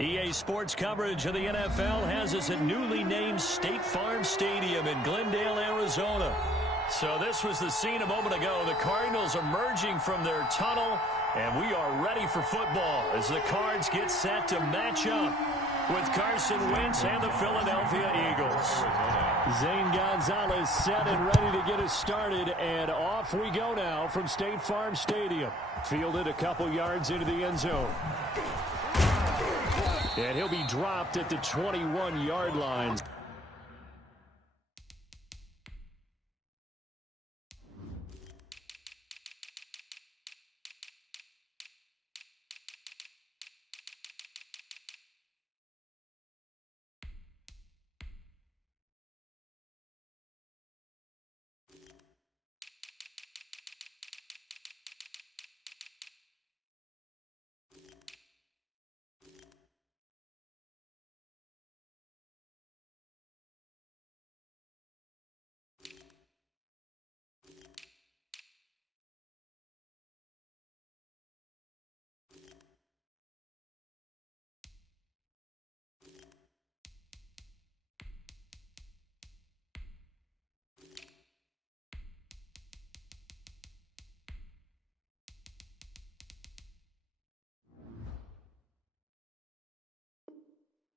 EA Sports coverage of the NFL has us at newly named State Farm Stadium in Glendale, Arizona. So this was the scene a moment ago. The Cardinals emerging from their tunnel, and we are ready for football as the Cards get set to match up with Carson Wentz and the Philadelphia Eagles. Zane Gonzalez set and ready to get us started, and off we go now from State Farm Stadium. Fielded a couple yards into the end zone. And he'll be dropped at the 21-yard line.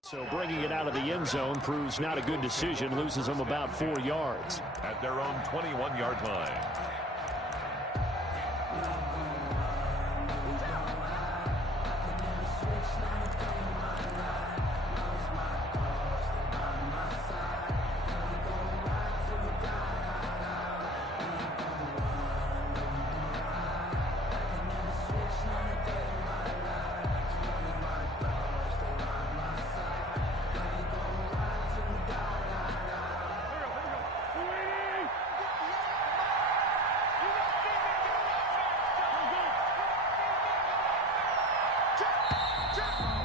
So bringing it out of the end zone proves not a good decision. Loses them about 4 yards. At their own 21-yard line.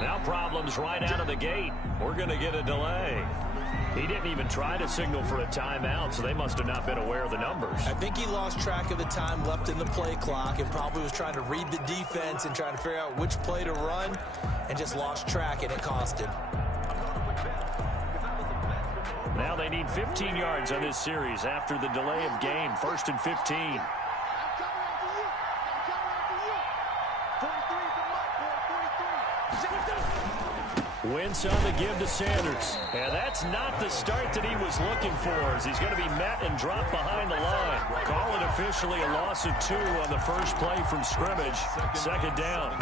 Now problems right out of the gate. We're going to get a delay. He didn't even try to signal for a timeout, so they must have not been aware of the numbers. I think he lost track of the time left in the play clock and probably was trying to read the defense and trying to figure out which play to run and just lost track, and it cost him. Now they need 15 yards on this series after the delay of game. 1st and 15. Wentz on the give to Sanders. And that's not the start that he was looking for, as he's going to be met and dropped behind the line. Call it officially a loss of 2 on the first play from scrimmage. Second down.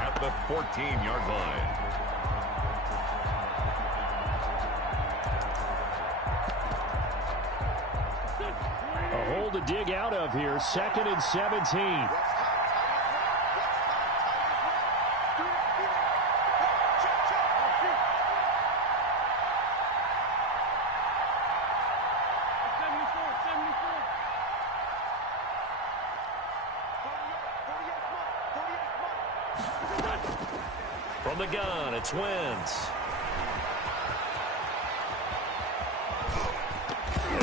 At the 14-yard line. A hole to dig out of here. 2nd and 17. From the gun, it's Wentz.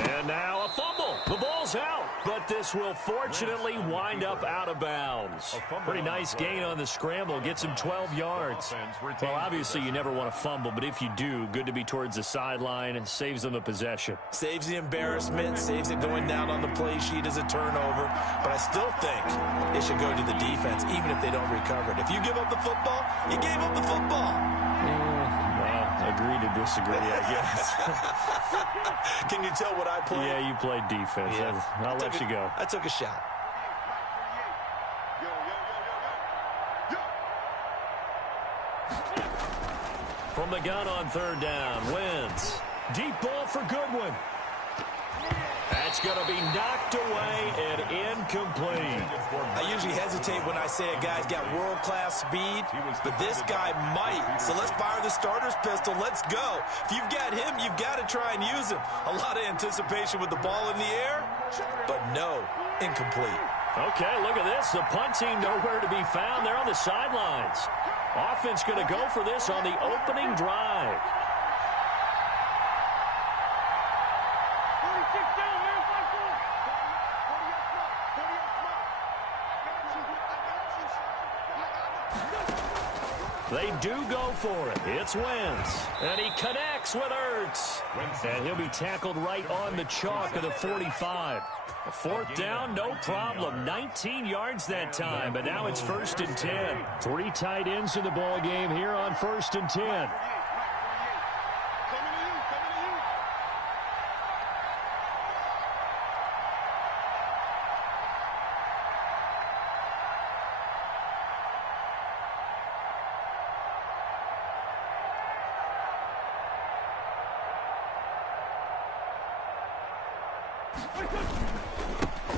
And now a fumble. The ball's out, but this will fortunately wind up out of bounds. Pretty nice gain on the scramble. Gets him 12 yards. Well, obviously you never want to fumble, but if you do, good to be towards the sideline and saves them the possession. Saves the embarrassment, saves it going down on the play sheet as a turnover. But I still think it should go to the defense, even if they don't recover it. If you give up the football, you gave up the football. Agree to disagree, I guess. Can you tell what I played? Yeah, you played defense. Yeah. I'll let you go. I took a shot. From the gun on 3rd down, Wentz. Deep ball for Goodwin. That's going to be knocked away and incomplete. I usually hesitate when I say a guy's got world-class speed, but this guy might. So let's fire the starter's pistol. Let's go. If you've got him, you've got to try and use him. A lot of anticipation with the ball in the air, but no, incomplete. Okay, look at this. The punt team nowhere to be found. They're on the sidelines. Offense going to go for this on the opening drive. They do go for it. It's Wentz. And he connects with Ertz. And he'll be tackled right on the chalk of the 45. A fourth down, no problem. 19 yards that time, but now it's 1st and 10. 3 tight ends in the ball game here on 1st and 10.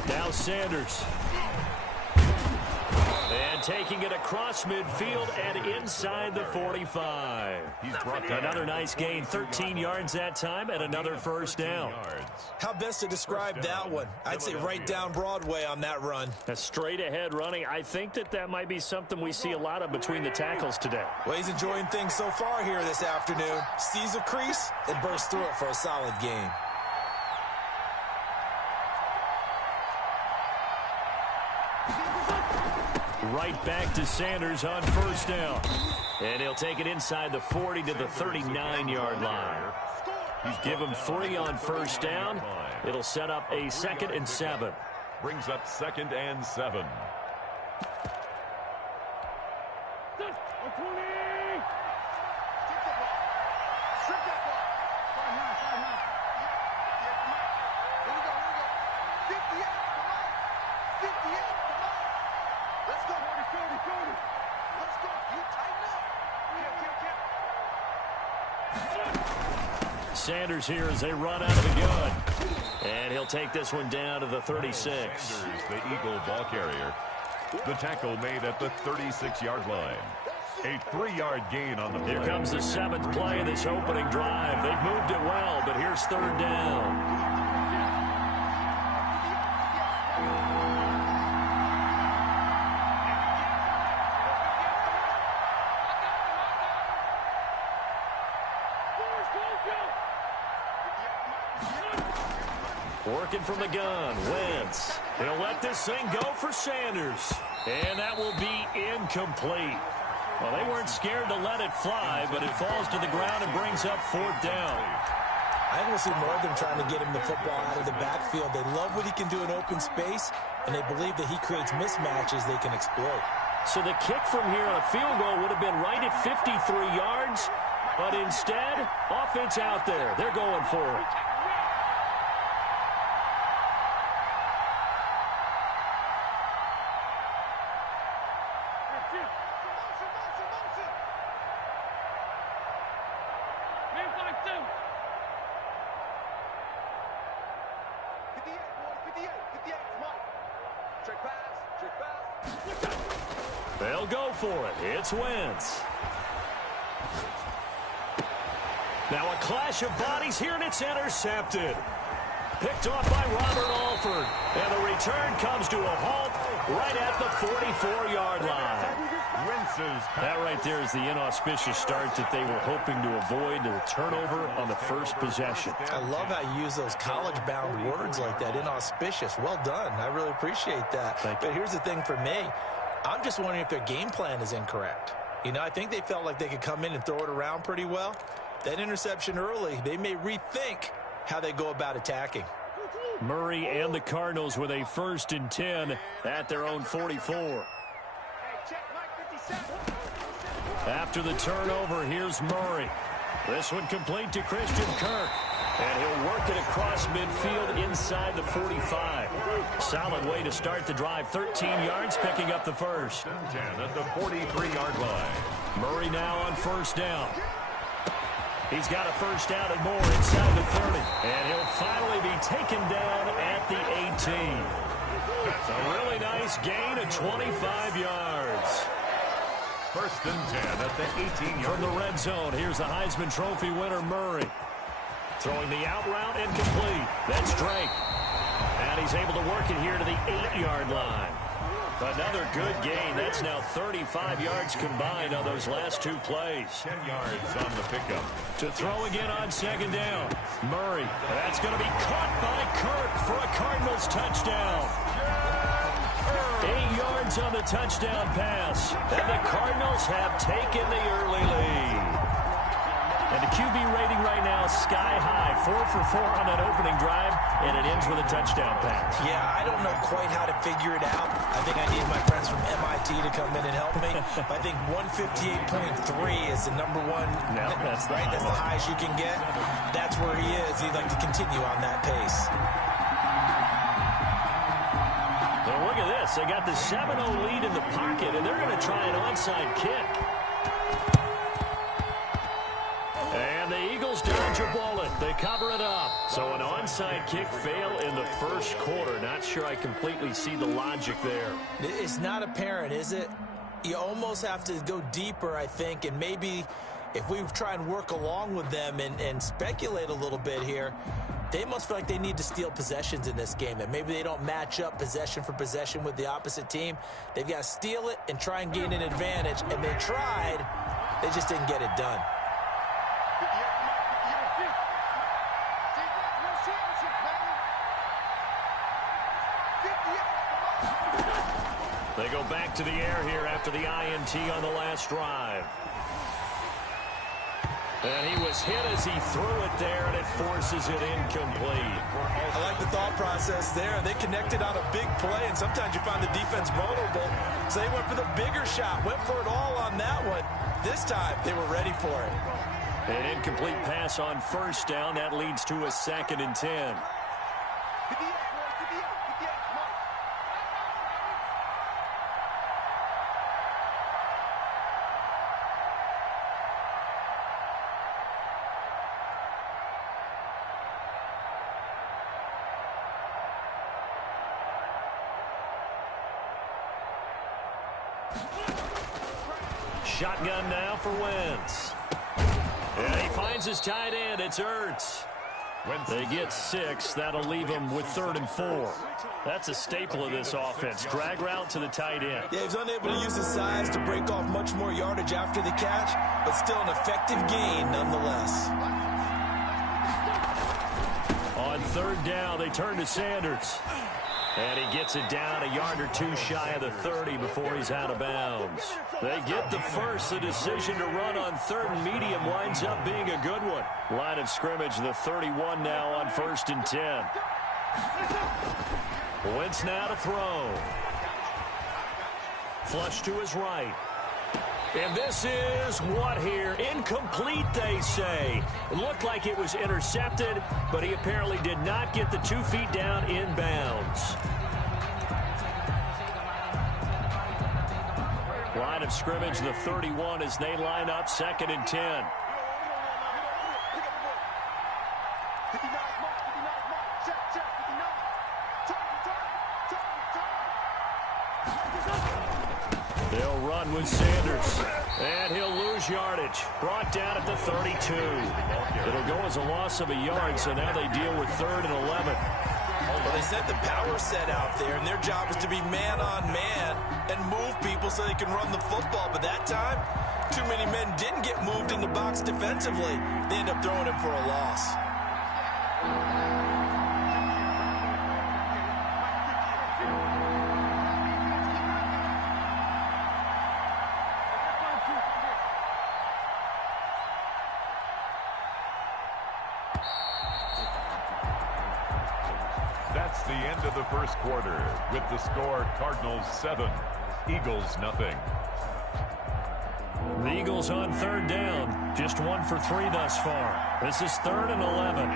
Now Sanders. And taking it across midfield and inside the 45. Another nice gain, 13 yards that time, and another 1st down. How best to describe that one? I'd say right down Broadway on that run. A straight-ahead running. I think that might be something we see a lot of between the tackles today. Well, he's enjoying things so far here this afternoon. Sees a crease and bursts through it for a solid gain. Right back to Sanders on 1st down. And he'll take it inside the 40 to the 39-yard line. Give him 3 on 1st down. It'll set up a 2nd and 7. Brings up 2nd and 7. Sanders here as they run out of the gun. And he'll take this one down to the 36. Sanders, the Eagle ball carrier. The tackle made at the 36-yard line. A 3-yard gain on the play. Here comes the 7th play of this opening drive. They've moved it well, but here's 3rd down. Working from the gun, Wentz. He'll let this thing go for Sanders. And that will be incomplete. Well, they weren't scared to let it fly, but it falls to the ground and brings up 4th down. I think we'll see more of them trying to get him the football out of the backfield. They love what he can do in open space, and they believe that he creates mismatches they can exploit. So the kick from here on a field goal would have been right at 53 yards, but instead, offense out there. They're going for it. They'll go for it. It's Wentz. Now a clash of bodies here, and it's intercepted. Picked off by Robert Alford. And the return comes to a halt right at the 44-yard line. That right there is the inauspicious start that they were hoping to avoid, the turnover on the first possession. I love how you use those college-bound words like that, inauspicious. Well done. I really appreciate that. But here's the thing for me. I'm just wondering if their game plan is incorrect. You know, I think they felt like they could come in and throw it around pretty well. That interception early, they may rethink how they go about attacking. Murray and the Cardinals with a 1st and 10 at their own 44. After the turnover, here's Murray. This one complete to Christian Kirk. And he'll work it across midfield inside the 45. Solid way to start the drive. 13 yards, picking up the 1st. 10 at the 43-yard line. Murray now on 1st down. He's got a 1st down and more inside the 30. And he'll finally be taken down at the 18. That's a really nice gain of 25 yards. 1st and 10 at the 18-yard line. From the red zone, here's the Heisman Trophy winner, Murray. Throwing the out route incomplete. That's Drake. And he's able to work it here to the 8-yard line. Another good gain. That's now 35 yards combined on those last 2 plays. 10 yards on the pickup. To throw again on 2nd down. Murray. That's going to be caught by Kirk for a Cardinals touchdown. 8 yards hands on the touchdown pass. And the Cardinals have taken the early lead. And the QB rating right now is sky high. 4 for 4 on that opening drive, and it ends with a touchdown pass. Yeah, I don't know quite how to figure it out. I think I need my friends from MIT to come in and help me. But I think 158.3 is the number one. No, that's right. That's the highest you can get. That's where he is. He'd like to continue on that pace. Well, look at this. They got the 7-0 lead in the pocket, and they're going to try an onside kick. And the Eagles dodge a bullet. They cover it up. So an onside kick fail in the first quarter. Not sure I completely see the logic there. It's not apparent, is it? You almost have to go deeper, I think, and maybe if we try and work along with them and speculate a little bit here, they must feel like they need to steal possessions in this game, that maybe they don't match up possession for possession with the opposite team. They've got to steal it and try and gain an advantage, and they tried. They just didn't get it done. They go back to the air here after the INT on the last drive. And he was hit as he threw it there, and it forces it incomplete. I like the thought process there. They connected on a big play, and sometimes you find the defense vulnerable. So they went for the bigger shot, went for it all on that one. This time, they were ready for it. An incomplete pass on first down. That leads to a 2nd and 10. Shotgun now for Wentz. And he finds his tight end. It's Ertz. They get 6. That'll leave him with 3rd and 4. That's a staple of this offense. Drag route to the tight end. Yeah, he's unable to use his size to break off much more yardage after the catch, but still an effective gain nonetheless. On 3rd down, they turn to Sanders. And he gets it down a yard or two shy of the 30 before he's out of bounds. They get the first. The decision to run on 3rd and medium winds up being a good one. Line of scrimmage, the 31 now on 1st and 10. Wentz now to throw. Flush to his right. And this is what here? Incomplete, they say. It looked like it was intercepted, but he apparently did not get the 2 feet down inbounds. Line of scrimmage, the 31 as they line up 2nd and 10. They'll run with Sanders, and he'll lose yardage. Brought down at the 32. It'll go as a loss of a yard, so now they deal with 3rd and 11. Well, they sent the power set out there, and their job is to be man-on-man and move people so they can run the football. But that time, too many men didn't get moved in the box defensively. They end up throwing him for a loss. That's the end of the first quarter with the score Cardinals 7, Eagles nothing. The Eagles on 3rd down, just 1 for 3 thus far. This is 3rd and 11.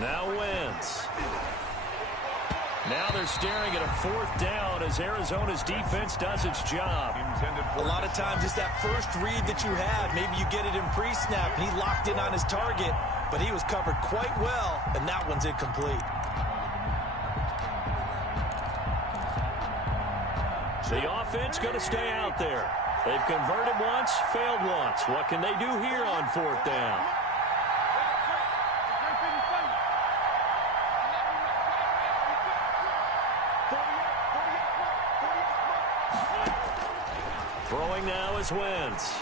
Now Wentz. Now they're staring at a 4th down as Arizona's defense does its job. A lot of times it's that first read that you have. Maybe you get it in pre-snap, and he locked in on his target, but he was covered quite well, and that one's incomplete. The offense going to stay out there. They've converted once, failed once. What can they do here on 4th down? Throwing now is Wentz.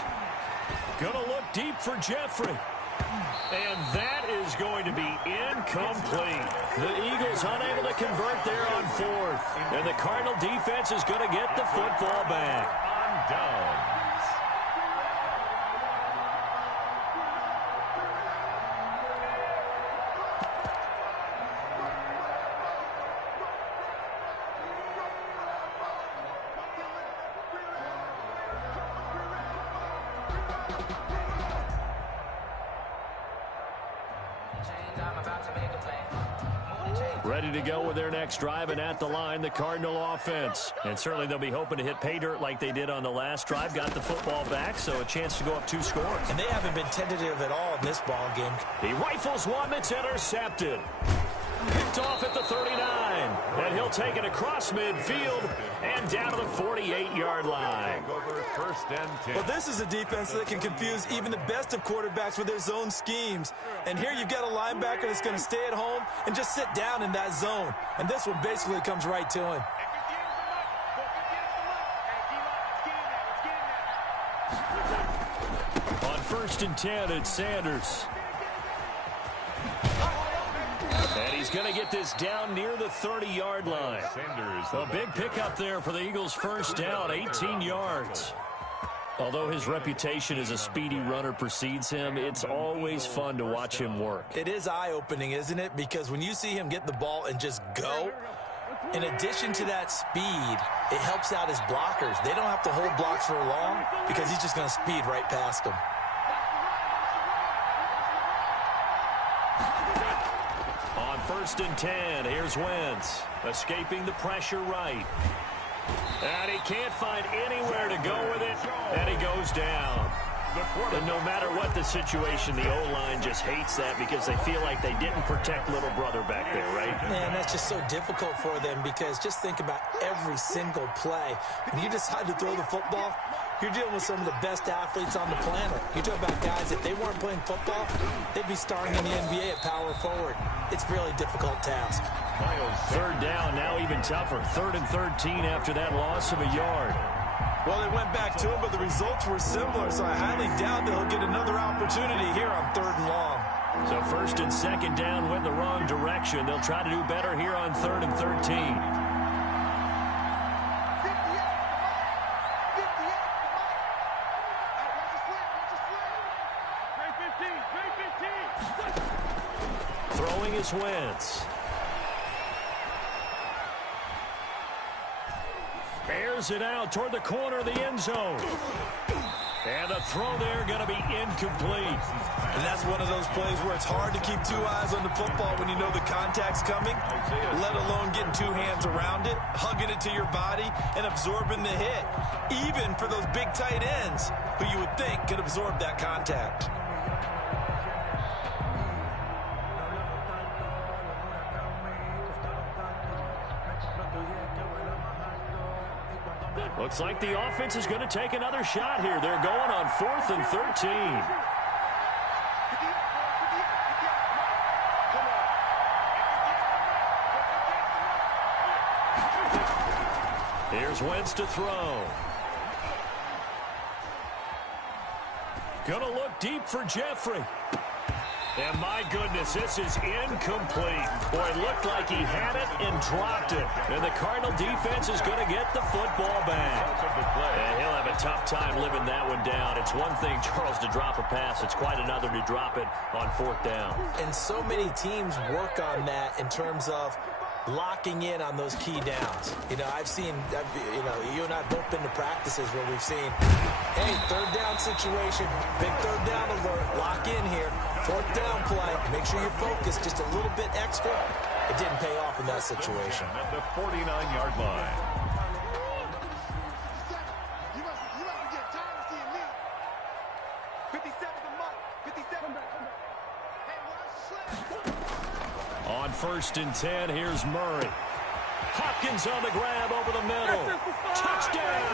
Gonna look deep for Jeffrey. And that is going to be incomplete. The Eagles unable to convert there on fourth. And the Cardinal defense is going to get the football back. On downs. Ready to go with their next drive, and at the line, the Cardinal offense. And certainly they'll be hoping to hit pay dirt like they did on the last drive. Got the football back, so a chance to go up 2 scores. And they haven't been tentative at all in this ball game. He rifles one that's intercepted. Picked off at the 39. And he'll take it across midfield and down to the 48-yard line. First and 10. Well, this is a defense that can confuse even the best of quarterbacks with their zone schemes. And here you've got a linebacker that's going to stay at home and just sit down in that zone. And this one basically comes right to him. On first and 10, it's Sanders. And he's going to get this down near the 30-yard line. A big pickup there for the Eagles' first down, 18 yards. Although his reputation as a speedy runner precedes him, it's always fun to watch him work. It is eye-opening, isn't it? Because when you see him get the ball and just go, in addition to that speed, it helps out his blockers. They don't have to hold blocks for long because he's just going to speed right past them. First and 10, here's Wentz, escaping the pressure right. And he can't find anywhere to go with it, and he goes down. And no matter what the situation, the O-line just hates that because they feel like they didn't protect little brother back there, right? Man, that's just so difficult for them because just think about every single play. When you decide to throw the football, you're dealing with some of the best athletes on the planet. You're talking about guys, if they weren't playing football, they'd be starting in the NBA at power forward. It's a really difficult task. Third down, now even tougher. 3rd and 13 after that loss of a yard. Well, they went back to him, but the results were similar, so I highly doubt that he'll get another opportunity here on 3rd and long. So 1st and 2nd down went the wrong direction. They'll try to do better here on 3rd and 13. Throwing is Wentz. Bears it out toward the corner of the end zone. And the throw there going to be incomplete. And that's one of those plays where it's hard to keep 2 eyes on the football when you know the contact's coming, let alone getting 2 hands around it, hugging it to your body, and absorbing the hit. Even for those big tight ends who you would think could absorb that contact. Looks like the offense is going to take another shot here. They're going on 4th and 13. Here's Wentz to throw. Gonna look deep for Jeffrey. And my goodness, this is incomplete. Boy, it looked like he had it and dropped it. And the Cardinal defense is going to get the football back. And he'll have a tough time living that one down. It's one thing, Charles, to drop a pass. It's quite another to drop it on 4th down. And so many teams work on that in terms of locking in on those key downs. You know, I've seen, you and I have both been to practices where we've seen, hey, 3rd down situation, big 3rd down alert, lock in here, 4th down play, make sure you're focused just a little bit extra. It didn't pay off in that situation. At the 49-yard line. On 1st and 10, here's Murray. Hopkins on the grab over the middle. Touchdown,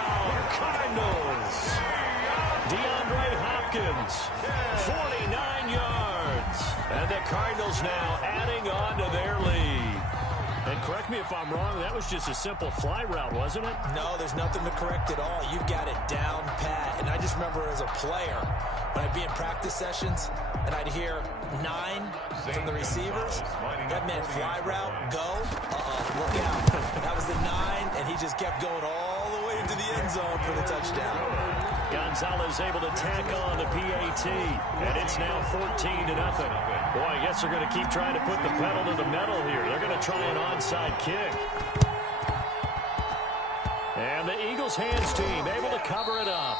Cardinals. DeAndre Hopkins, 49 yards. And the Cardinals now adding on to their lead. And correct me if I'm wrong, that was just a simple fly route, wasn't it? No, there's nothing to correct at all. You've got it down remember as a player when I'd be in practice sessions and I'd hear 9 from the receivers. That meant fly route, go. Look out. That was the 9, and he just kept going all the way into the end zone for the touchdown. Gonzalez able to tack on the PAT, and it's now 14-0. Boy, I guess they're going to keep trying to put the pedal to the metal here. They're going to try an onside kick. And the Eagles hands team able to cover it up.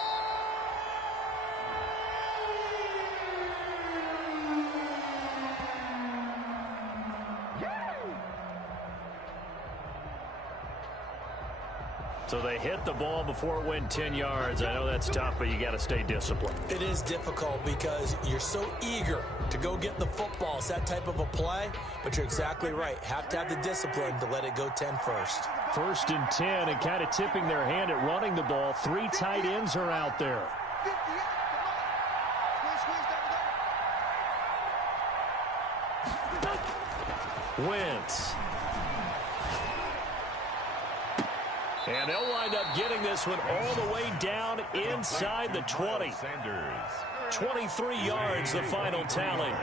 So they hit the ball before it went 10 yards. I know that's tough, but you got to stay disciplined. It is difficult because you're so eager to go get the football. It's that type of a play, but you're exactly right. Have to have the discipline to let it go 10 first. 1st and 10, and kind of tipping their hand at running the ball. 3 tight ends are out there. Wentz. And they'll wind up getting this one all the way down inside the 20. 23 yards, the final tally.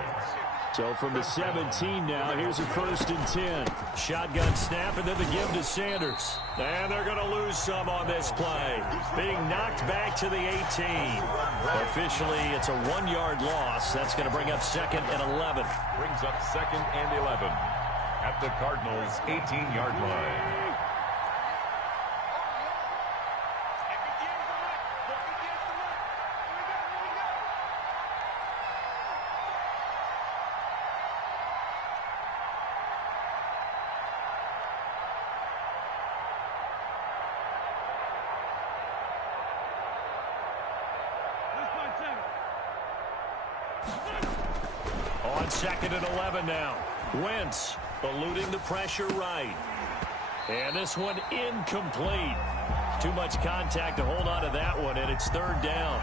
So from the 17 now, here's a 1st and 10. Shotgun snap, and then the give to Sanders. And they're going to lose some on this play. Being knocked back to the 18. Officially, it's a 1-yard loss. That's going to bring up 2nd and 11. Brings up 2nd and 11 at the Cardinals' 18-yard line. On 2nd and 11 now. Wentz eluding the pressure right. And this one incomplete. Too much contact to hold on to that one, and it's 3rd down.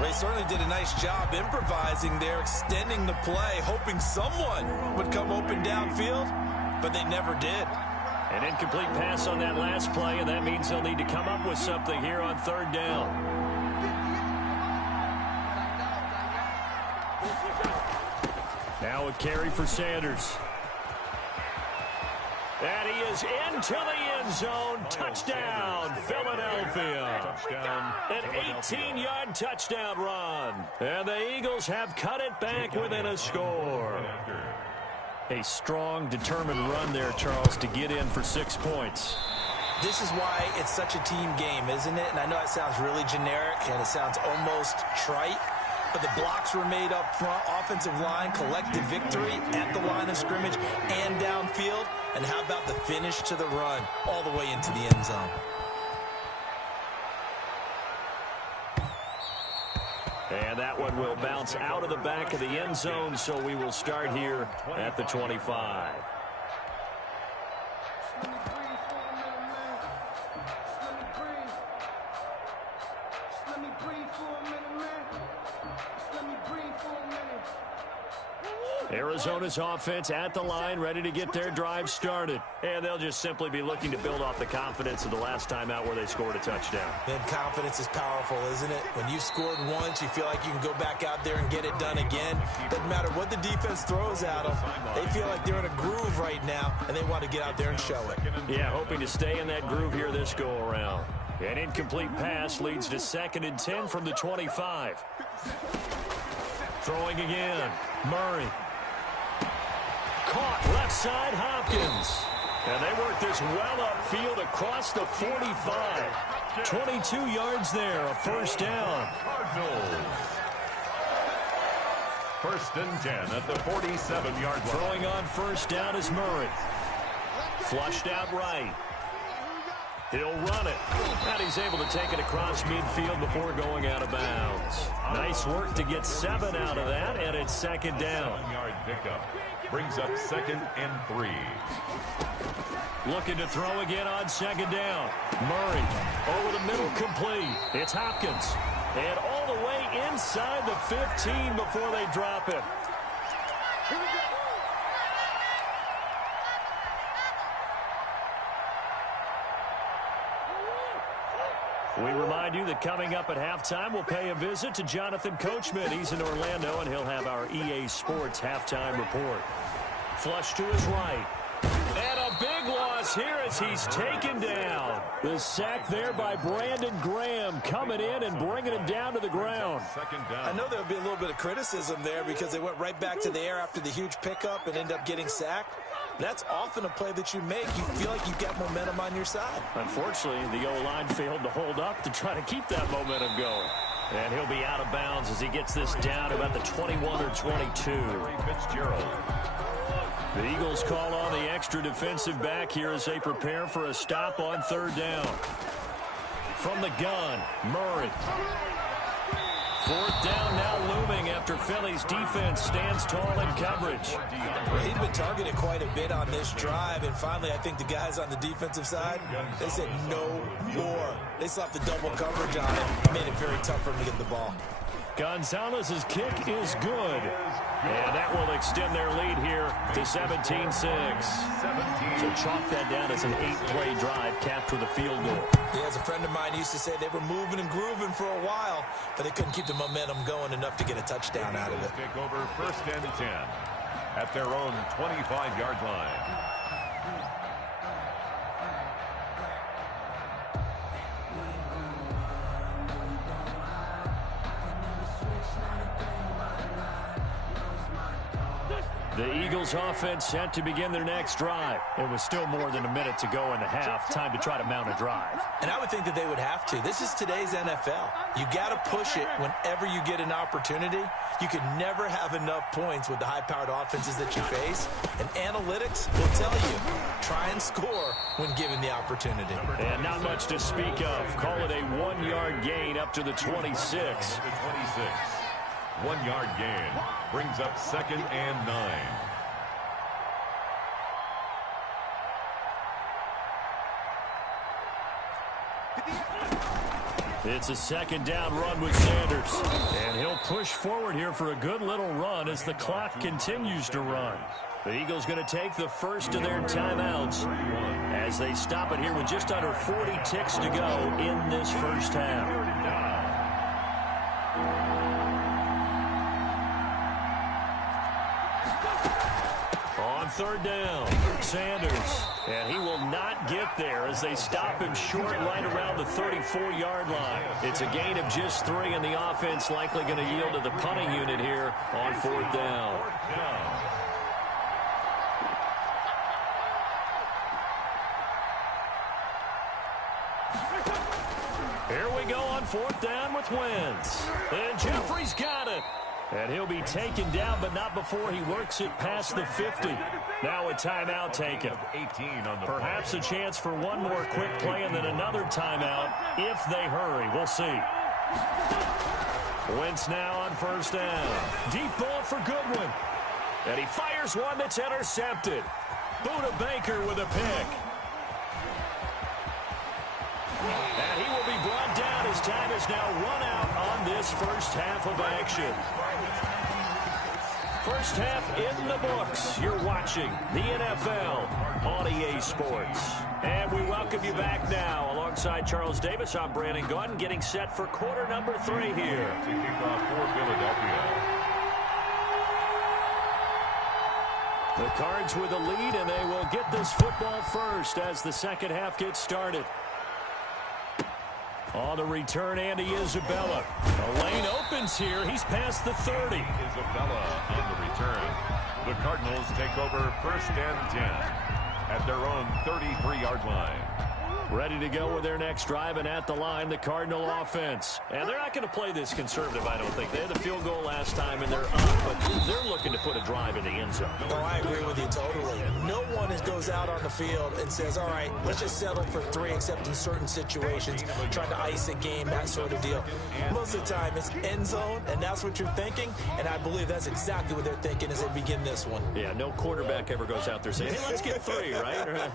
They certainly did a nice job improvising there, extending the play, hoping someone would come open downfield, but they never did. An incomplete pass on that last play, and that means they'll need to come up with something here on 3rd down. Now a carry for Sanders. And he is into the end zone. Touchdown, Philadelphia. An 18-yard touchdown run. And the Eagles have cut it back within a score. A strong, determined run there, Charles, to get in for 6 points. This is why it's such a team game, isn't it? And I know it sounds really generic and it sounds almost trite, but the blocks were made up front. Offensive line collected victory at the line of scrimmage and downfield. And how about the finish to the run all the way into the end zone? And that one will bounce out of the back of the end zone, so we will start here at the 25. Arizona's offense at the line, ready to get their drive started. And they'll just simply be looking to build off the confidence of the last time out where they scored a touchdown. And confidence is powerful, isn't it? When you scored once, you feel like you can go back out there and get it done again. Doesn't matter what the defense throws at them. They feel like they're in a groove right now, and they want to get out there and show it. Yeah, hoping to stay in that groove here this go-around. An incomplete pass leads to 2nd and 10 from the 25. Throwing again. Murray. Caught left side, Hopkins. And they work this well upfield across the 45. 22 yards there, a 1st down. Cardinals. 1st and 10 at the 47-yard line. Throwing on 1st down is Murray. Flushed out right. He'll run it. And he's able to take it across midfield before going out of bounds. Nice work to get 7 out of that, and it's 2nd down. 7-yard pickup. Brings up 2nd and 3. Looking to throw again on 2nd down. Murray over the middle, complete. It's Hopkins. And all the way inside the 15 before they drop it. We remind you that coming up at halftime, we'll pay a visit to Jonathan Coachman. He's in Orlando, and he'll have our EA Sports halftime report. Flush to his right. And a big loss here as he's taken down. The sack there by Brandon Graham coming in and bringing him down to the ground. I know there would be a little bit of criticism there because they went right back to the air after the huge pickup and ended up getting sacked. That's often a play that you make. You feel like you've got momentum on your side. Unfortunately, the O-line failed to hold up to try to keep that momentum going. And he'll be out of bounds as he gets this down to about the 21 or 22. The Eagles call on the extra defensive back here as they prepare for a stop on third down. From the gun, Murray. Fourth down now looming after Philly's defense stands tall in coverage. He's been targeted quite a bit on this drive, and finally I think the guys on the defensive side, they said no more. They slapped the double coverage on him, made it very tough for him to get the ball. Gonzalez's kick is good. And that will extend their lead here to 17-6. So chalk that down as an 8-play drive, capture the field goal. Yeah, as a friend of mine used to say, they were moving and grooving for a while, but they couldn't keep the momentum going enough to get a touchdown out of it. Take over first and 10 at their own 25-yard line. The Eagles offense set to begin their next drive. It was still more than a minute to go in the half. Time to try to mount a drive. And I would think that they would have to. This is today's NFL. You got to push it whenever you get an opportunity. You can never have enough points with the high-powered offenses that you face. And analytics will tell you, try and score when given the opportunity. And not much to speak of. Call it a 1-yard gain up to the 26. 1-yard gain brings up 2nd and 9. It's a 2nd down run with Sanders. And he'll push forward here for a good little run as the clock continues to run. The Eagles going to take the first of their timeouts as they stop it here with just under 40 ticks to go in this first half. Third down, Sanders, and he will not get there as they stop him short right around the 34-yard line. It's a gain of just 3, and the offense likely going to yield to the punting unit here on 4th down. Here we go on 4th down with Wentz, and Jeffrey's got it. And he'll be taken down, but not before he works it past the 50. Now a timeout taken. Perhaps a chance for one more quick play and then another timeout if they hurry. We'll see. Wentz now on 1st down. Deep ball for Goodwin. And he fires one that's intercepted. Buda Baker with a pick. And he will be brought down as time is now run out on this first half of action. First half in the books. You're watching the NFL on EA Sports. And we welcome you back now. Alongside Charles Davis, I'm Brandon Gunn, getting set for quarter number 3 here. Kicking off for Philadelphia. The Cards with the lead, and they will get this football first as the second half gets started. On the return, Andy Isabella. The lane opens here. He's past the 30. Isabella on the return. The Cardinals take over 1st and 10 at their own 33-yard line. Ready to go with their next drive, and at the line, the Cardinal offense. And they're not going to play this conservative, I don't think. They had the field goal last time, and they're up, but they're looking to put a drive in the end zone. Oh, I agree with you totally. No one goes out on the field and says, all right, let's just settle for 3, except in certain situations, trying to ice a game, that sort of deal. Most of the time, it's end zone, and that's what you're thinking, and I believe that's exactly what they're thinking as they begin this one. Yeah, no quarterback ever goes out there saying, hey, let's get 3, right?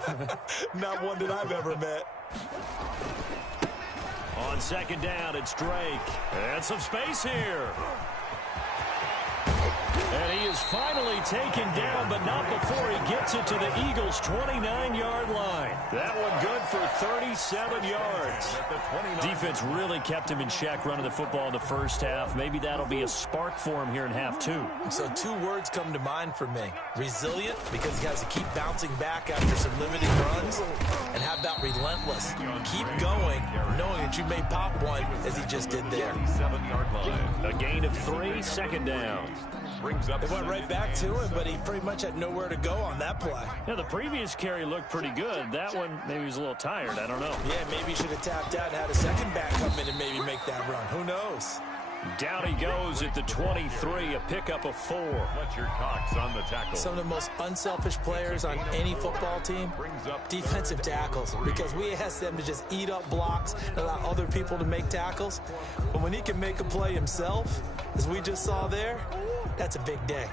Not one that I've ever met. On 2nd down, it's Drake. And some space here. And he is finally taken down, but not before he gets it to the Eagles' 29-yard line. That one good for 37 yards. Defense really kept him in check running the football in the first half. Maybe that'll be a spark for him here in half two. So two words come to mind for me. Resilient, because he has to keep bouncing back after some limited runs. And how about relentless? Keep going, knowing that you may pop one, as he just did there. 7-yard line. A gain of 3, second down. Brings up. They went right back to him, but he pretty much had nowhere to go on that play. Yeah, the previous carry looked pretty good. That one, maybe he was a little tired. I don't know. Yeah, maybe he should have tapped out and had a second back come in and maybe make that run. Who knows? Down he goes at the 23, a pickup of 4. Fletcher Cox on the tackle. Some of the most unselfish players on any football team, defensive tackles, because we ask them to just eat up blocks and allow other people to make tackles. But when he can make a play himself, as we just saw there, that's a big day.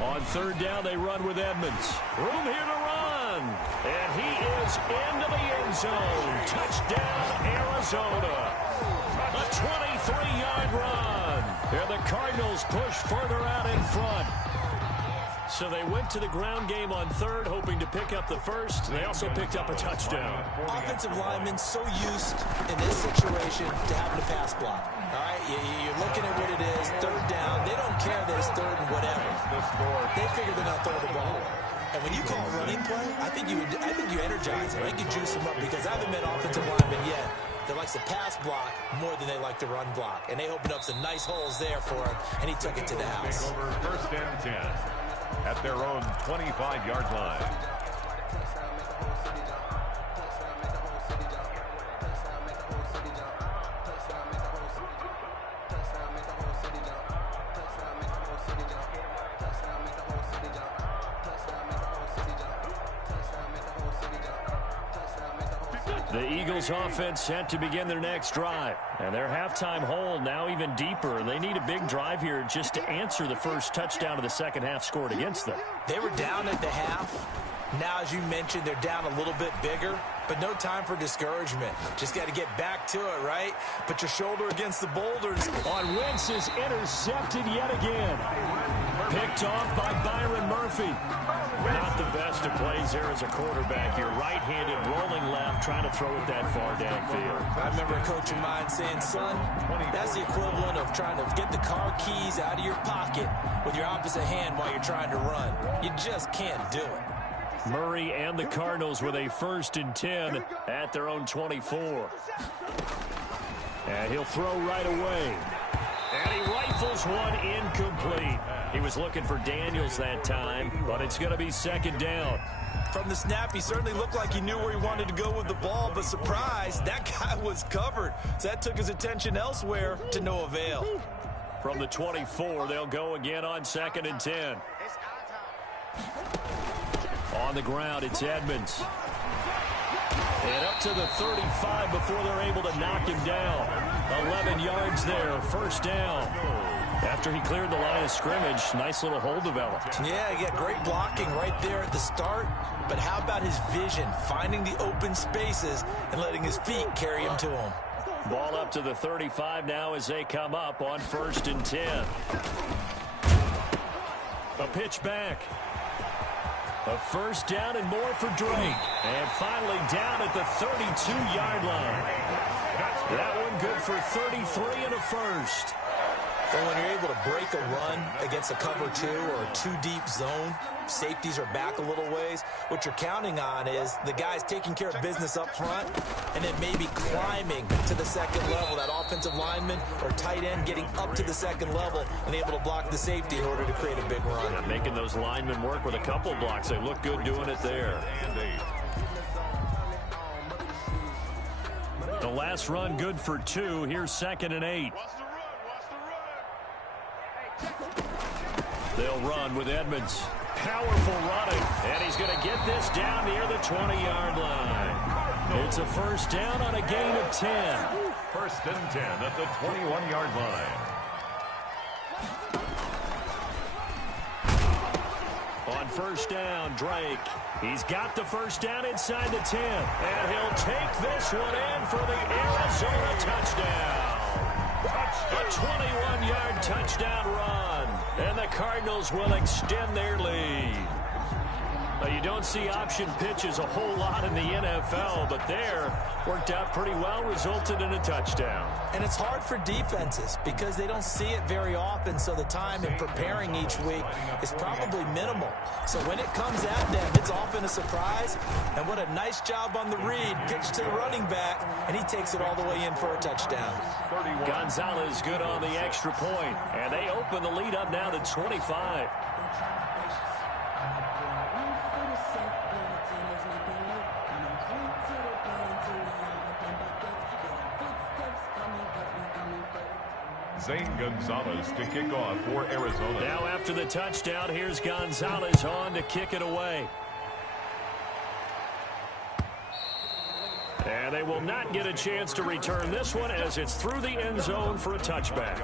On third down, they run with Edmonds. Room here to run. And he is into the end zone. Touchdown, Arizona. A 23-yard run. And the Cardinals push further out in front. So they went to the ground game on third, hoping to pick up the first. They also picked up a touchdown. Offensive linemen so used in this situation to having to pass block. All right, you're looking at what it is, third down. They don't care that it's third and whatever. They figure they're going to throw the ball. And when you call running play, I think you energize them. I think you juice them up, because I haven't met offensive linemen yet that likes to pass block more than they like to run block. And they opened up some nice holes there for him, and he took it to the house. Over first and 10 at their own 25-yard line. The Eagles offense set to begin their next drive. And their halftime hole now even deeper. They need a big drive here just to answer the first touchdown of the second half scored against them. They were down at the half. Now, as you mentioned, they're down a little bit bigger, but no time for discouragement. Just got to get back to it, right? Put your shoulder against the boulders. On Wentz is intercepted yet again. Picked off by Byron Murphy. Not the best of plays there as a quarterback. You're right-handed, rolling left, trying to throw it that far downfield. I remember a coach of mine saying, son, that's the equivalent of trying to get the car keys out of your pocket with your opposite hand while you're trying to run. You just can't do it. Murray and the Cardinals with a 1st and 10 at their own 24. And he'll throw right away. And he rifles one incomplete. He was looking for Daniels that time, but it's going to be second down. From the snap, he certainly looked like he knew where he wanted to go with the ball, but surprise, that guy was covered. So that took his attention elsewhere to no avail. From the 24, they'll go again on 2nd and 10. On the ground, it's Edmonds. And up to the 35 before they're able to knock him down. 11 yards there, first down. After he cleared the line of scrimmage, nice little hole developed. Yeah, he got great blocking right there at the start. But how about his vision, finding the open spaces and letting his feet carry him to him? Ball up to the 35 now as they come up on 1st and 10. A pitch back. A first down and more for Drake. And finally down at the 32-yard line. That one good for 33 and a first. Well, when you're able to break a run against a cover 2 or a 2-deep zone, safeties are back a little ways. What you're counting on is the guys taking care of business up front and then maybe climbing to the second level. That offensive lineman or tight end getting up to the second level and able to block the safety in order to create a big run. And making those linemen work with a couple blocks. They look good doing it there. The last run good for 2. Here's 2nd and 8. They'll run with Edmonds. Powerful running. And he's going to get this down near the 20-yard line. It's a first down on a gain of 10. 1st and 10 at the 21-yard line. On first down, Drake. He's got the first down inside the 10. And he'll take this one in for the Arizona touchdown. A 21-yard touchdown run. And the Cardinals will extend their lead. You don't see option pitches a whole lot in the NFL, but there worked out pretty well, resulted in a touchdown. And it's hard for defenses because they don't see it very often, so the time in preparing each week is probably minimal. So when it comes at them, it's often a surprise. And what a nice job on the read. Pitch to the running back, and he takes it all the way in for a touchdown. Gonzalez good on the extra point, and they open the lead up now to 25. Zane Gonzalez to kick off for Arizona. Now after the touchdown, here's Gonzalez on to kick it away. And they will not get a chance to return this one as it's through the end zone for a touchback.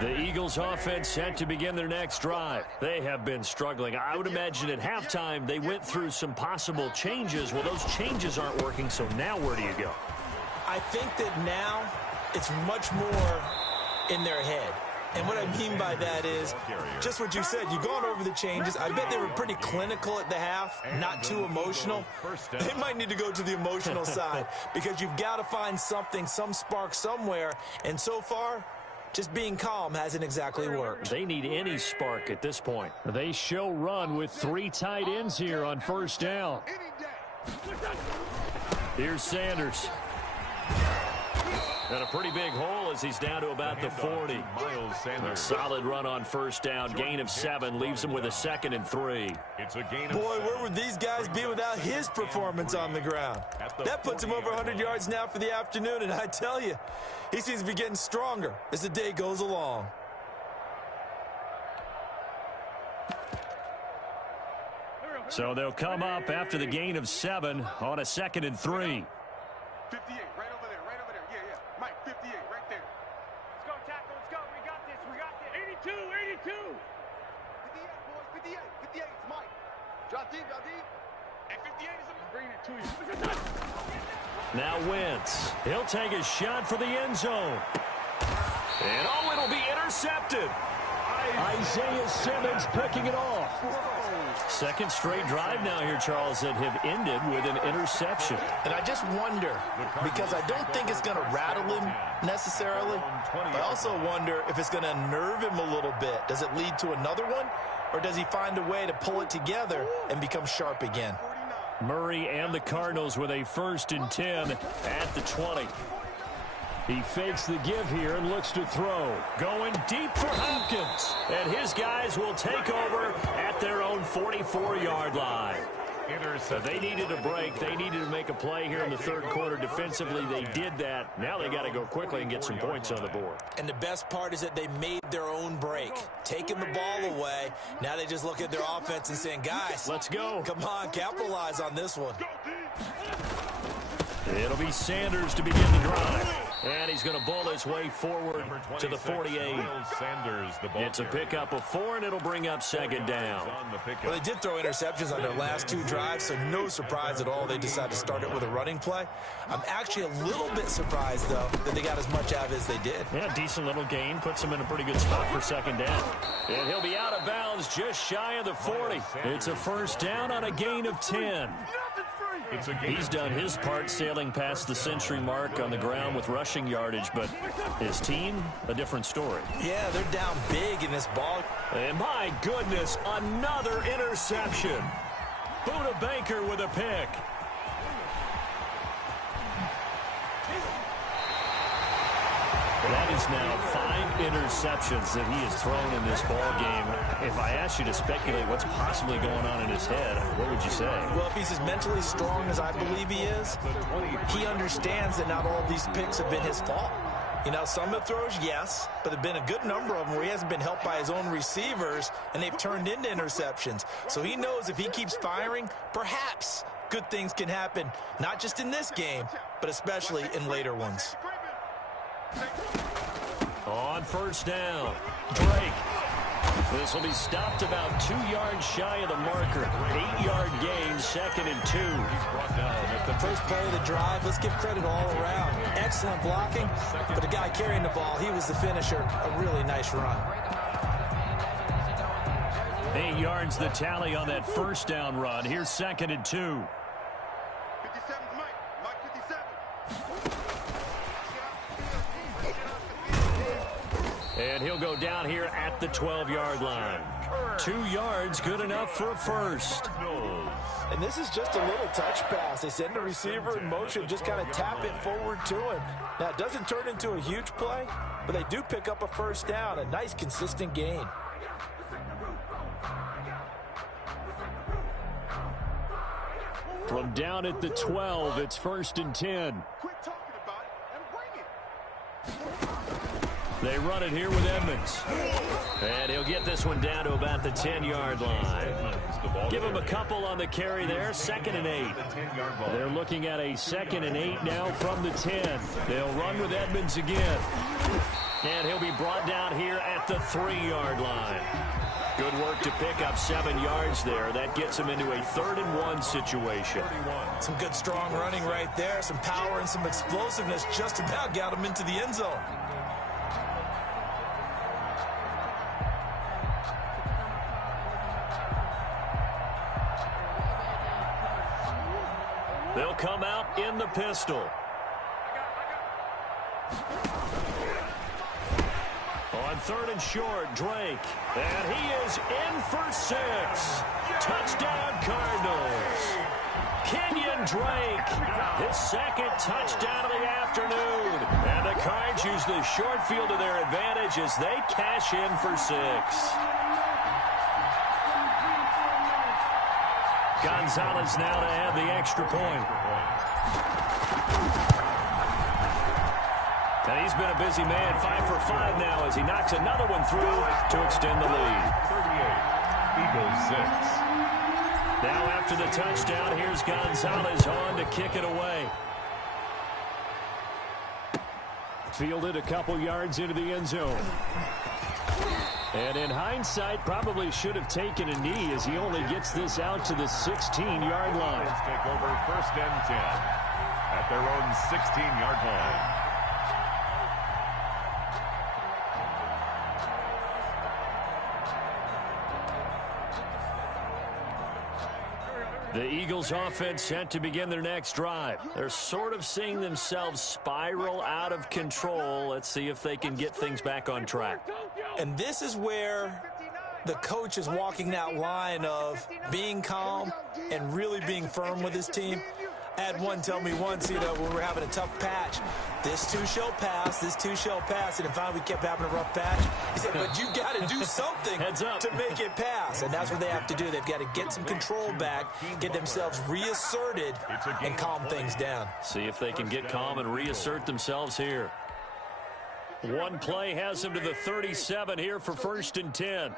The Eagles offense set to begin their next drive. They have been struggling. I would imagine at halftime they went through some possible changes. Well, those changes aren't working, so now where do you go? I think that now it's much more in their head. And what I mean by that is just what you said. You've gone over the changes. I bet they were pretty clinical at the half, not too emotional. They might need to go to the emotional side because you've got to find something, some spark somewhere. And so far, just being calm hasn't exactly worked. They need any spark at this point. They show run with 3 tight ends here on first down. Here's Sanders. And a pretty big hole as he's down to about the 40. A solid run on first down. Gain of 7 leaves him with a 2nd and 3. Boy, where would these guys be without his performance on the ground? That puts him over 100 yards now for the afternoon, and I tell you, he seems to be getting stronger as the day goes along. So they'll come up after the gain of 7 on a 2nd and 3. 58, right over there, right over there. Yeah, yeah. Mike, 58, right there. Let's go, Tackle, let's go. We got this, we got this. 82, 82. 58, boys, 58, 58. It's Mike. Drop deep, drop deep. And 58 is I'm bringing it to you. Now Wentz. He'll take a shot for the end zone. And oh, it'll be intercepted. Isaiah Simmons picking it off. Second straight drive now here, Charles, that have ended with an interception. And I just wonder, because I don't think it's going to rattle him necessarily, but I also wonder if it's going to unnerve him a little bit. Does it lead to another one, or does he find a way to pull it together and become sharp again? Murray and the Cardinals with a 1st and 10 at the 20. He fakes the give here and looks to throw. Going deep for Hopkins. And his guys will take over at their own 44-yard line. So they needed a break. They needed to make a play here in the 3rd quarter. Defensively, they did that. Now they got to go quickly and get some points on the board. And the best part is that they made their own break. Taking the ball away. Now they just look at their offense and saying, guys, let's go. Come on, capitalize on this one. It'll be Sanders to begin the drive. And he's going to bowl his way forward to the 48. It's a pickup of 4, and it'll bring up 2nd down. Well, they did throw interceptions on their last 2 drives, so no surprise at all they decided to start it with a running play. I'm actually a little bit surprised, though, that they got as much out as they did. Yeah, decent little gain. Puts him in a pretty good spot for 2nd down. And he'll be out of bounds just shy of the 40. It's a 1st down on a gain of 10. He's done his part sailing past the century mark on the ground with rushing yardage, but his team, a different story. Yeah, they're down big in this ball. And my goodness, another interception. Buda Baker with a pick. That is now 5 interceptions that he has thrown in this ball game. If I asked you to speculate what's possibly going on in his head, what would you say? Well, if he's as mentally strong as I believe he is, he understands that not all of these picks have been his fault. You know, some of the throws, yes, but there have been a good number of them where he hasn't been helped by his own receivers, and they've turned into interceptions. So he knows if he keeps firing, perhaps good things can happen, not just in this game, but especially in later ones. On first down, Drake. This will be stopped about 2 yards shy of the marker. 8-yard gain, 2nd and 2. First play of the drive, let's give credit all around. Excellent blocking, but the guy carrying the ball, he was the finisher. A really nice run. 8 yards the tally on that first down run. Here's 2nd and 2. 57's Mike. Mike 57. And he'll go down here at the 12-yard line. 2 yards, good enough for a first. And this is just a little touch pass. They send the receiver in motion, just kind of tap it forward to him. Now, it doesn't turn into a huge play, but they do pick up a first down, a nice, consistent gain. From down at the 12, it's 1st and 10. Quit talking about it and bring it. They run it here with Edmonds. And he'll get this one down to about the 10-yard line. Give him a couple on the carry there. 2nd and 8. They're looking at a 2nd and 8 now from the 10. They'll run with Edmonds again. And he'll be brought down here at the 3-yard line. Good work to pick up 7 yards there. That gets him into a 3rd and 1 situation. Some good strong running right there. Some power and some explosiveness just about got him into the end zone. They'll come out in the pistol. On 3rd and short, Drake. And he is in for 6. Touchdown, Cardinals. Kenyon Drake, his 2nd touchdown of the afternoon. And the Cards use the short field to their advantage as they cash in for 6. Gonzalez now to add the extra point. And he's been a busy man, 5 for 5 now as he knocks another one through to extend the lead. 38, Eagles 6. Now after the touchdown, here's Gonzalez on to kick it away. Fielded a couple yards into the end zone. And in hindsight, probably should have taken a knee as he only gets this out to the 16-yard line. Let's take over 1st and 10 at their own 16-yard line. The Eagles offense set to begin their next drive. They're sort of seeing themselves spiral out of control. Let's see if they can get things back on track. And this is where the coach is walking that line of being calm and really being firm with his team. I had one tell me once, when we're having a tough patch, this too shall pass, this too shall pass. And finally we kept having a rough patch. He said, but you got to do something to make it pass. And that's what they have to do. They've got to get some control back, get themselves reasserted, and calm things down. See if they can get calm and reassert themselves here. One play has them to the 37 here for 1st and 10.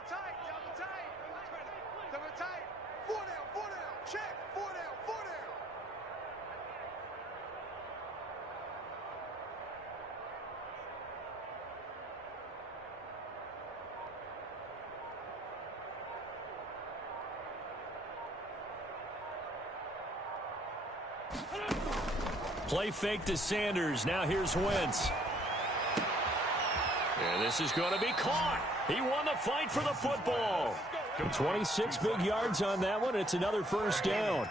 Play fake to Sanders. Now here's Wentz. And this is going to be caught. He won the fight for the football. 26 big yards on that one. It's another first down.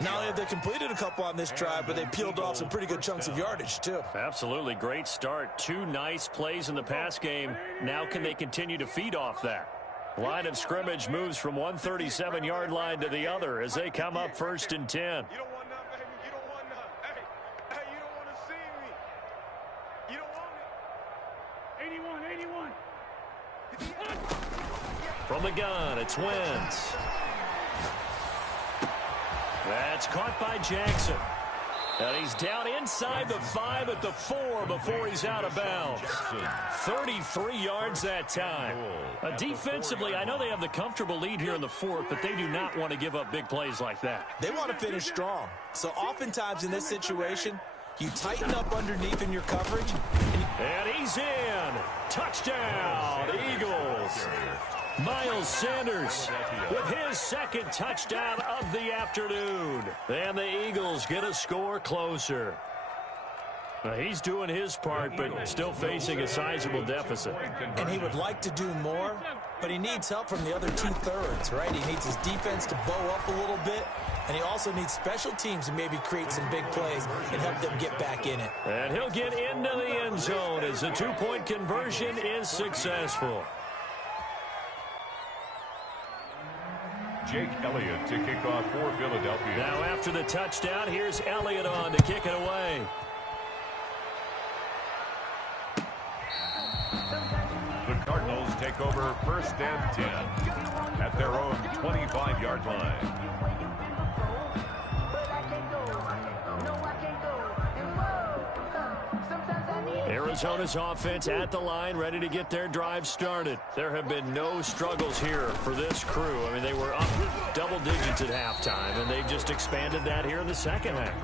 Not only have they completed a couple on this drive, but they peeled off some pretty good chunks of yardage, too. Absolutely. Great start. 2 nice plays in the pass game. Now can they continue to feed off that? Line of scrimmage moves from one 37-yard line to the other as they come up 1st and 10. You don't want none, baby. You don't want none. Hey, you don't want to see me. You don't want it. 81. From the gun, it's Wentz. That's caught by Jackson. And he's down inside the 5 at the 4 before he's out of bounds. 33 yards that time. Defensively, I know they have the comfortable lead here in the 4th, but they do not want to give up big plays like that. They want to finish strong. So oftentimes in this situation, you tighten up underneath in your coverage. And he's in. Touchdown, Eagles. Miles Sanders with his second touchdown of the afternoon. And the Eagles get a score closer. Now, he's doing his part, but still facing a sizable deficit. And he would like to do more, but he needs help from the other 2/3, right? He needs his defense to bow up a little bit, and he also needs special teams to maybe create some big plays and help them get back in it. And he'll get into the end zone as the 2-point conversion is successful. Jake Elliott to kick off for Philadelphia. Now after the touchdown, here's Elliott on to kick it away. The Cardinals take over 1st and 10 at their own 25-yard line. Arizona's offense at the line, ready to get their drive started. There have been no struggles here for this crew. I mean, they were up double digits at halftime, and they've just expanded that here in the second half.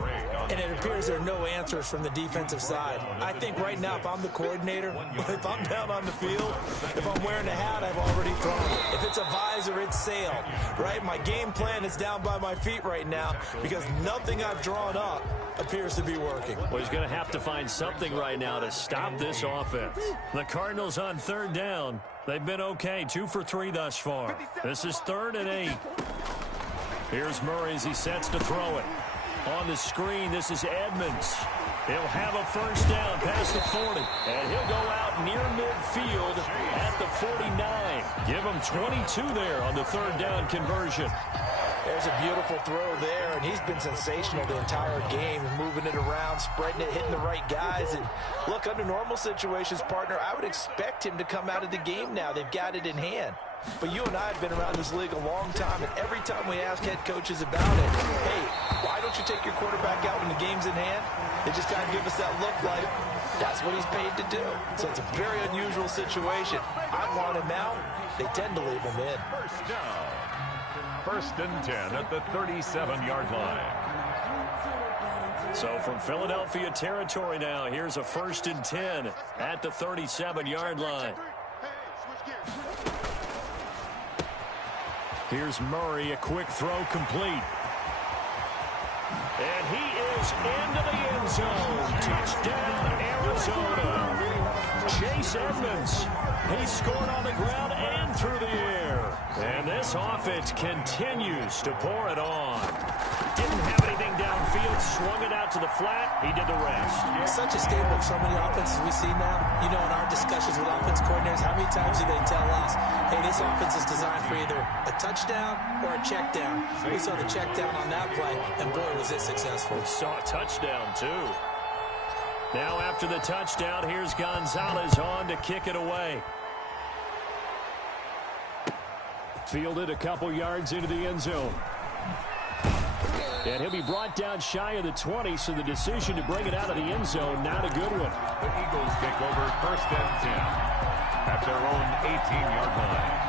And it appears there are no answers from the defensive side. I think right now, if I'm the coordinator, if I'm down on the field, if I'm wearing a hat, I've already thrown it. If it's a visor, it's sailed, right? My game plan is down by my feet right now because nothing I've drawn up appears to be working. Well, he's going to have to find something right now to stop this offense. The Cardinals on 3rd down. They've been okay, 2 for 3 thus far. This is 3rd and 8. Here's Murray as he sets to throw it. On the screen, this is Edmonds. He'll have a first down past the 40. And he'll go out near midfield at the 49. Give him 22 there on the 3rd down conversion. There's a beautiful throw there, and he's been sensational the entire game, moving it around, spreading it, hitting the right guys. And look, under normal situations, partner, I would expect him to come out of the game now. They've got it in hand. But you and I have been around this league a long time, and every time we ask head coaches about it, hey, why don't you take your quarterback out when the game's in hand? They just kind of give us that look like that's what he's paid to do. So it's a very unusual situation. I want him out. They tend to leave him in. First down. 1st and 10 at the 37-yard line. So from Philadelphia territory now, here's a 1st and 10 at the 37-yard line. Here's Murray, a quick throw complete. And he is into the end zone. Touchdown, Arizona. Chase Edmonds. He scored on the ground and through the air. And this offense continues to pour it on. Didn't have anything downfield, swung it out to the flat. He did the rest. Such a staple of so many offenses we see now. You know, in our discussions with offense coordinators, how many times do they tell us, hey, this offense is designed for either a touchdown or a check down. We saw the check down on that play, and boy, was it successful. We saw a touchdown, too. Now after the touchdown, here's Gonzalez on to kick it away. Fielded a couple yards into the end zone. And he'll be brought down shy of the 20, so the decision to bring it out of the end zone, not a good one. The Eagles take over 1st and 10 at their own 18-yard line.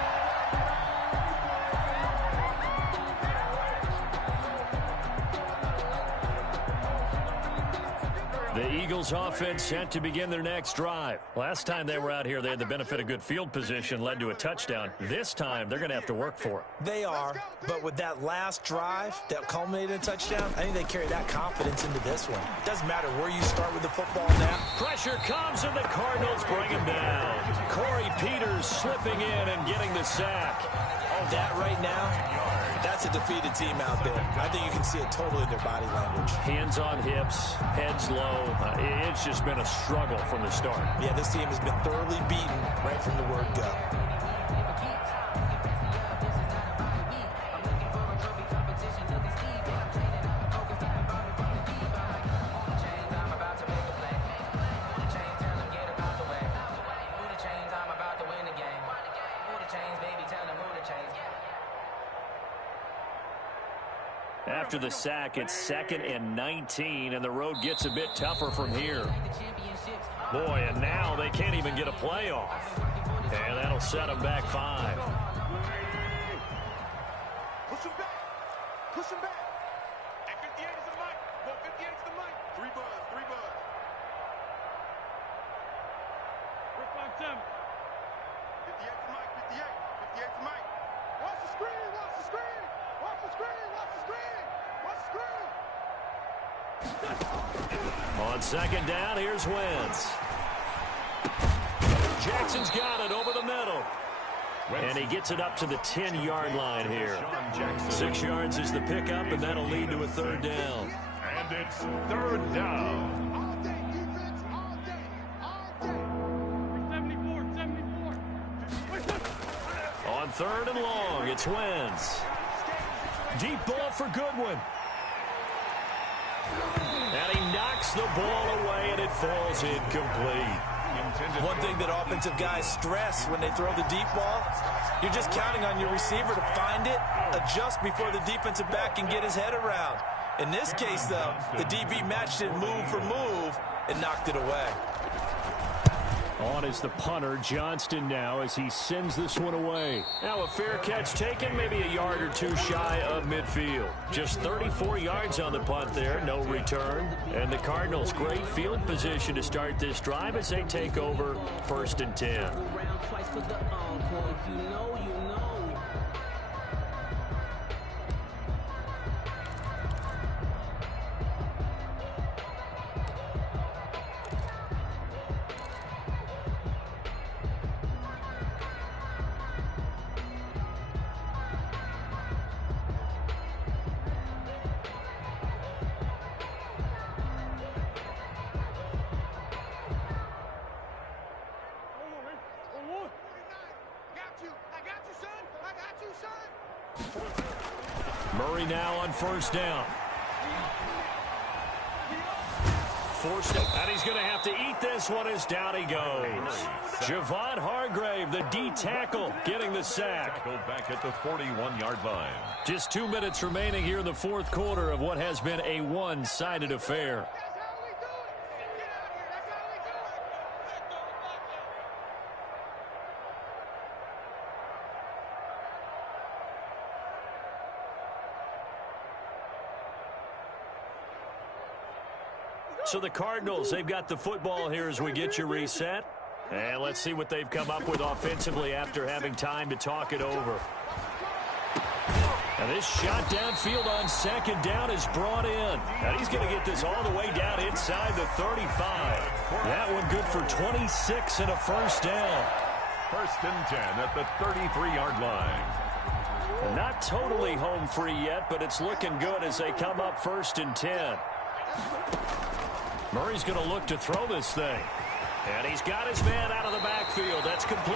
The Eagles offense set to begin their next drive. Last time they were out here, they had the benefit of good field position, led to a touchdown. This time, they're going to have to work for it. They are, but with that last drive that culminated in a touchdown, I think they carry that confidence into this one. It doesn't matter where you start with the football now. Pressure comes, and the Cardinals bring him down. Corey Peters slipping in and getting the sack. Oh, that right now, that's a defeated team out there. I think you can see it totally in their body language. Hands on hips, heads low. It's just been a struggle from the start. Yeah, this team has been thoroughly beaten right from the word go. After the sack, it's 2nd and 19, and the road gets a bit tougher from here. Boy, and now they can't even get a play off. And that'll set them back 5. Push him back. Push him back. At 58 is the mic. Go 58 is the mic. 3 buzz. 3 buzz. We're 5-7. 58 is the mic. 58. 58 is the mic. Watch the screen. Watch the screen. Watch the screen. Watch the screen. Watch the screen. On 2nd down, here's Wentz. Jackson's got it over the middle. And he gets it up to the 10-yard line here. 6 yards is the pickup, and that'll lead to a 3rd down. And it's 3rd down. All day defense. All day. All day. 74. On 3rd and long, it's Wentz. Deep ball for Goodwin. And he knocks the ball away, and it falls incomplete. One thing that offensive guys stress when they throw the deep ball, you're just counting on your receiver to find it, adjust before the defensive back can get his head around. In this case, though, the DB matched it move for move and knocked it away. On is the punter, Johnston, now as he sends this one away. Now a fair catch taken, maybe a yard or 2 shy of midfield. Just 34 yards on the punt there, no return. And the Cardinals, great field position to start this drive as they take over 1st and 10. Murray now on 1st down. Forced it, and he's going to have to eat this one as down he goes. Javon Hargrave, the D tackle, getting the sack. Tackled back at the 41-yard line. Just 2 minutes remaining here in the 4th quarter of what has been a one-sided affair. So the Cardinals, they've got the football here as we get you reset. And let's see what they've come up with offensively after having time to talk it over. And this shot downfield on 2nd down is brought in. And he's going to get this all the way down inside the 35. That one good for 26 and a 1st down. 1st and 10 at the 33-yard line. Not totally home free yet, but it's looking good as they come up 1st and 10. Murray's going to look to throw this thing. And he's got his man out of the backfield. That's complete.